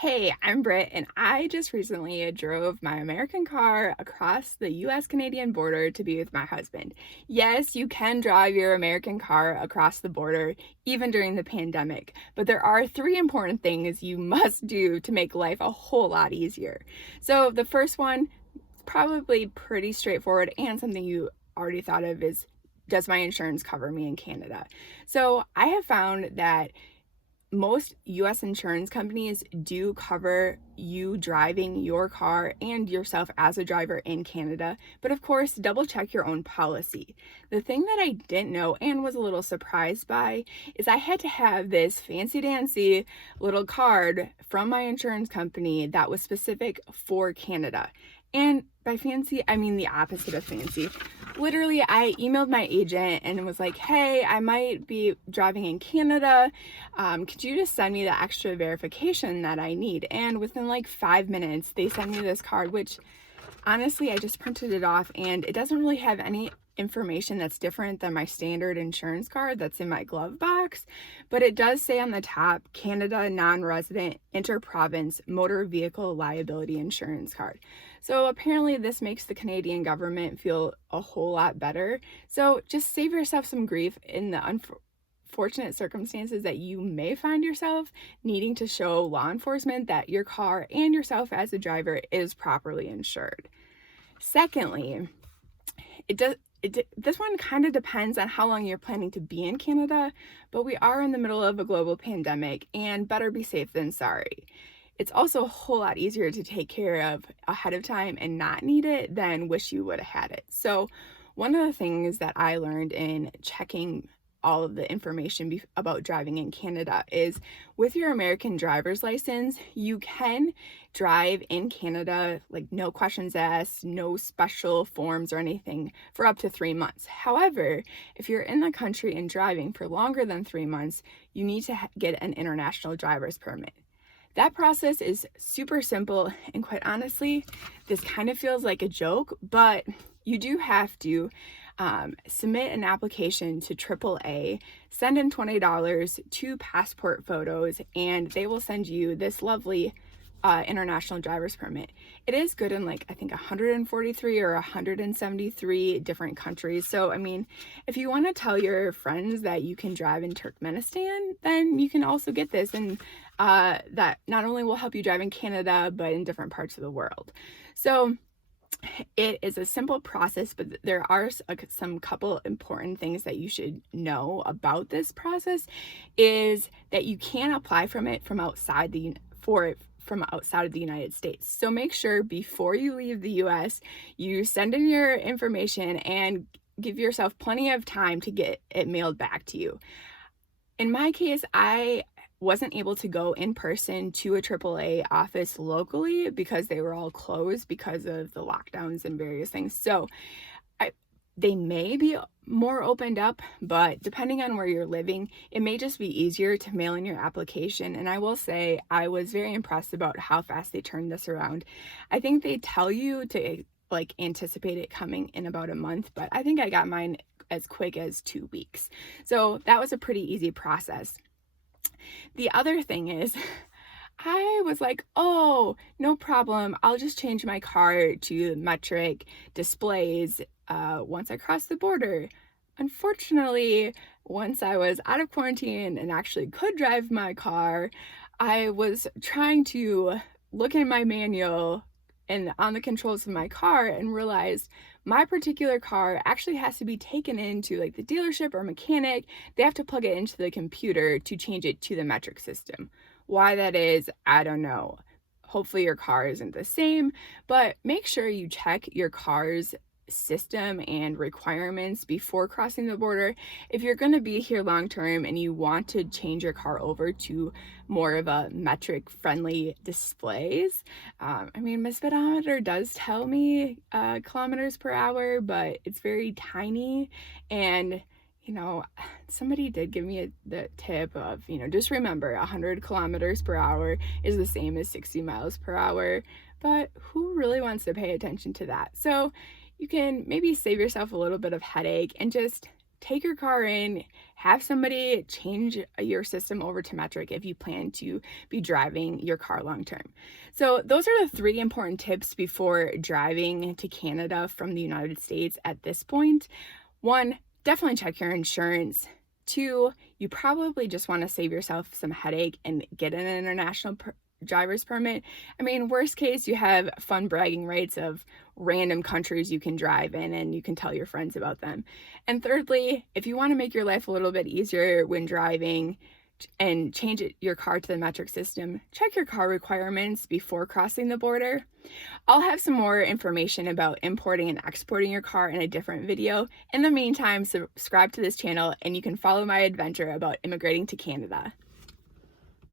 Hey, I'm Britt, and I just recently drove my American car across the US-Canadian border to be with my husband. Yes, you can drive your American car across the border even during the pandemic, but there are three important things you must do to make life a whole lot easier. So the first one, probably pretty straightforward and something you already thought of is, does my insurance cover me in Canada? So I have found that most US insurance companies do cover you driving your car and yourself as a driver in Canada, but of course, double check your own policy. The thing that I didn't know and was a little surprised by is I had to have this fancy dancy little card from my insurance company that was specific for Canada. And by fancy, I mean the opposite of fancy. Literally, I emailed my agent and was like, hey, I might be driving in Canada. Could you just send me the extra verification that I need? And within like 5 minutes, they sent me this card, which honestly, I just printed it off and it doesn't really have any information that's different than my standard insurance card that's in my glove box, but it does say on the top, Canada non-resident inter-province motor vehicle liability insurance card. So apparently this makes the Canadian government feel a whole lot better. So just save yourself some grief in the unfortunate circumstances that you may find yourself needing to show law enforcement that your car and yourself as a driver is properly insured. Secondly, this one kind of depends on how long you're planning to be in Canada, but we are in the middle of a global pandemic and better be safe than sorry. It's also a whole lot easier to take care of ahead of time and not need it than wish you would have had it. So one of the things that I learned in checking all of the information about driving in Canada is with your American driver's license, you can drive in Canada, like no questions asked, no special forms or anything for up to 3 months. However, if you're in the country and driving for longer than 3 months, you need to get an international driver's permit. That process is super simple, and quite honestly, this kind of feels like a joke, but you do have to submit an application to AAA, send in $20, 2 passport photos, and they will send you this lovely international driver's permit. It is good in like I think 143 or 173 different countries. So I mean, if you want to tell your friends that you can drive in Turkmenistan, then you can also get this, and that not only will help you drive in Canada but in different parts of the world. So it is a simple process, but there are some couple important things that you should know about this process is that you can apply from outside of the United States. So make sure before you leave the US, you send in your information and give yourself plenty of time to get it mailed back to you. In my case, I wasn't able to go in person to a AAA office locally because they were all closed because of the lockdowns and various things. So they may be more opened up, but depending on where you're living, it may just be easier to mail in your application. And I will say I was very impressed about how fast they turned this around. I think they tell you to like anticipate it coming in about a month, but I think I got mine as quick as 2 weeks. So that was a pretty easy process. The other thing is, I was like, oh, no problem. I'll just change my car to metric displays once I cross the border. Unfortunately, once I was out of quarantine and actually could drive my car, I was trying to look in my manual and on the controls of my car and realized my particular car actually has to be taken into like the dealership or mechanic. They have to plug it into the computer to change it to the metric system. Why that is, I don't know. Hopefully your car isn't the same, but make sure you check your car's system and requirements before crossing the border. If you're going to be here long term and you want to change your car over to more of a metric friendly displays, I mean, my speedometer does tell me kilometers per hour, but it's very tiny. And somebody did give me the tip of, just remember 100 kilometers per hour is the same as 60 miles per hour, but who really wants to pay attention to that? So you can maybe save yourself a little bit of headache and just take your car in, have somebody change your system over to metric if you plan to be driving your car long term. So those are the 3 important tips before driving to Canada from the United States at this point. 1, definitely check your insurance. 2, you probably just want to save yourself some headache and get an international driver's permit. I mean, worst case, you have fun bragging rights of random countries you can drive in and you can tell your friends about them. And thirdly, if you want to make your life a little bit easier when driving and change your car to the metric system, check your car requirements before crossing the border. I'll have some more information about importing and exporting your car in a different video. In the meantime, subscribe to this channel and you can follow my adventure about immigrating to Canada.